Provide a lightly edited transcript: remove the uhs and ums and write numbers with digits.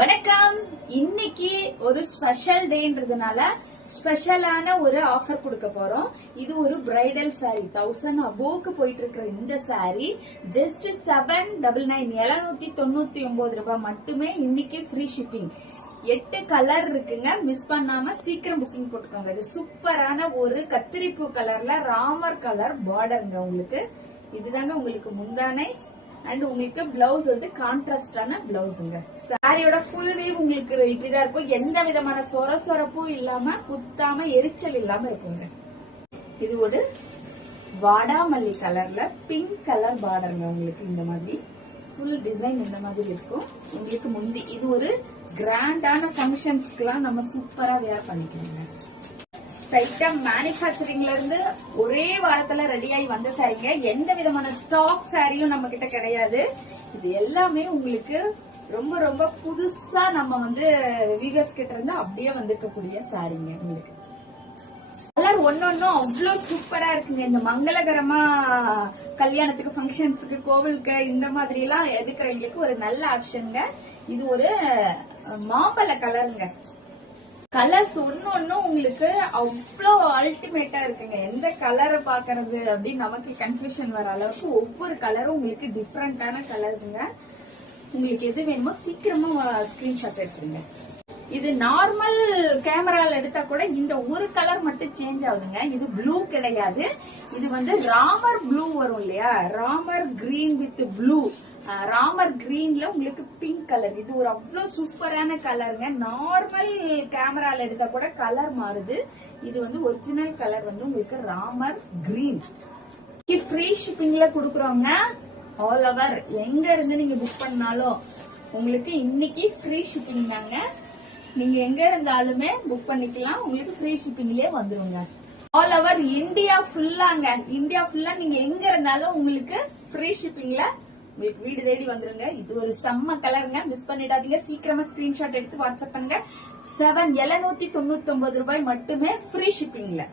வணக்கம். இன்னைக்கு ஒரு ஸ்பெஷல் டேன்றதுனால ஸ்பெஷலான ஒரு ஆஃபர் கொடுக்க போறோம். இது ஒரு பிரைடல் சாரி 1000 அபோக்கு போயிட்டு இருக்கிற இந்த சாரி ஜஸ்ட் 799 ரூபாய் மட்டுமே. இன்னைக்கு ஃப்ரீ ஷிப்பிங். 8 கலர் இருக்குங்க, மிஸ் பண்ணாம சீக்கிரம் புக்கிங் போட்டுக்கோங்க. இது சூப்பரான ஒரு கத்திரிப்பூ கலர்ல ராமர் கலர் பார்டருங்க. உங்களுக்கு இதுதாங்க உங்களுக்கு முந்தானை அண்ட் உங்களுக்கு பிளவுஸ் வந்து கான்ட்ராஸ்டான பிளவுஸுங்க. சாரியோட ஃபுல் வீவ் உங்களுக்கு இப்படிதான் இருக்கும். எந்த விதமான சொரப்பும் இல்லாம குத்தாம எரிச்சல் இல்லாம இருக்குங்க. இது ஒரு வாடாமல்லி கலர்ல பிங்க் கலர் பார்டருங்க. உங்களுக்கு இந்த மாதிரி ஃபுல் டிசைன் இந்த மாதிரி இருக்கும். உங்களுக்கு முந்தி இது ஒரு கிராண்டான ஃபங்க்ஷன்ஸ்க்குலாம் நம்ம சூப்பரா வேர் பண்ணிக்கணுங்க. ஸ்ட்ரைட்டா மேனுஃபேக்சரிங்ல இருந்து ஒரே வாரத்துல ரெடி ஆகி வந்த சாரிங்க. எந்த விதமான ஸ்டாக் சாரியும் நம்ம கிட்ட கிடையாது. இது எல்லாமே உங்களுக்கு ரொம்ப ரொம்ப புதுசா நம்ம வந்து விவர்ஸ் கிட்ட இருந்து அப்படியே வந்திருக்கக்கூடிய சாரிங்க. உங்களுக்கு கலர் ஒன்னொன்னும் அவ்வளவு சூப்பரா இருக்குங்க. இந்த மங்களகரமா கல்யாணத்துக்கு ஃபங்க்ஷன்ஸுக்கு கோவிலுக்கு இந்த மாதிரி எல்லாம் எடுக்கிறவங்களுக்கு ஒரு நல்ல ஆப்ஷனுங்க. இது ஒரு மாம்பழ கலருங்க. கலர்ஸ் ஒன்னொன்னும் உங்களுக்கு அவ்வளோ அல்டிமேட்டா இருக்குங்க. எந்த கலரை பாக்குறது அப்படின்னு நமக்கு கன்ஃபியூஷன் வர அளவுக்கு ஒவ்வொரு கலரும் உங்களுக்கு டிஃப்ரெண்டான கலர்ஸுங்க. உங்களுக்கு எது வேணுமோ சீக்கிரமா ஸ்கிரீன்ஷாட் எடுத்துருங்க. இது நார்மல் கேமரால எடுத்தா கூட இந்த ஒரு கலர் மட்டும் சேஞ்ச் ஆகுதுங்க. இது ப்ளூ கிடையாது. இது வந்து ராமர் ப்ளூ வரும் இல்லையா, Ramar green with blue. Ramar கிரீன்ல உங்களுக்கு பிங்க் கலர். இது ஒரு அவ்வளவு சூப்பரான கலருங்க. நார்மல் கேமரால எடுத்தா கூட கலர் மாறுது. இது வந்து ஒரிஜினல் கலர் வந்து உங்களுக்கு ராமர் கிரீன். ஃப்ரீ ஷிப்பிங்ல குடுக்குறோங்க. ஆல் ஓவர் எங்க இருந்து நீங்க புக் பண்ணாலும் உங்களுக்கு இன்னைக்கு ஃப்ரீ ஷிப்பிங் தாங்க. நீங்க எங்க இருந்தாலுமே புக் பண்ணிக்கலாம். உங்களுக்கு ஃப்ரீ ஷிப்பிங்லயே வந்துருங்க. ஆல் ஓவர் இந்தியா ஃபுல்லாங்க. இந்தியா ஃபுல்லா நீங்க எங்க இருந்தாலும் உங்களுக்கு ஃப்ரீ ஷிப்பிங்ல உங்களுக்கு வீடு தேடி வந்துருங்க. இது ஒரு செம்ம கலருங்க. மிஸ் பண்ணிடாதீங்க. சீக்கிரமா ஸ்கிரீன்ஷாட் எடுத்து வாட்ஸ்அப் பண்ணுங்க. 799 ரூபாய் மட்டுமே ஃப்ரீ ஷிப்பிங்ல.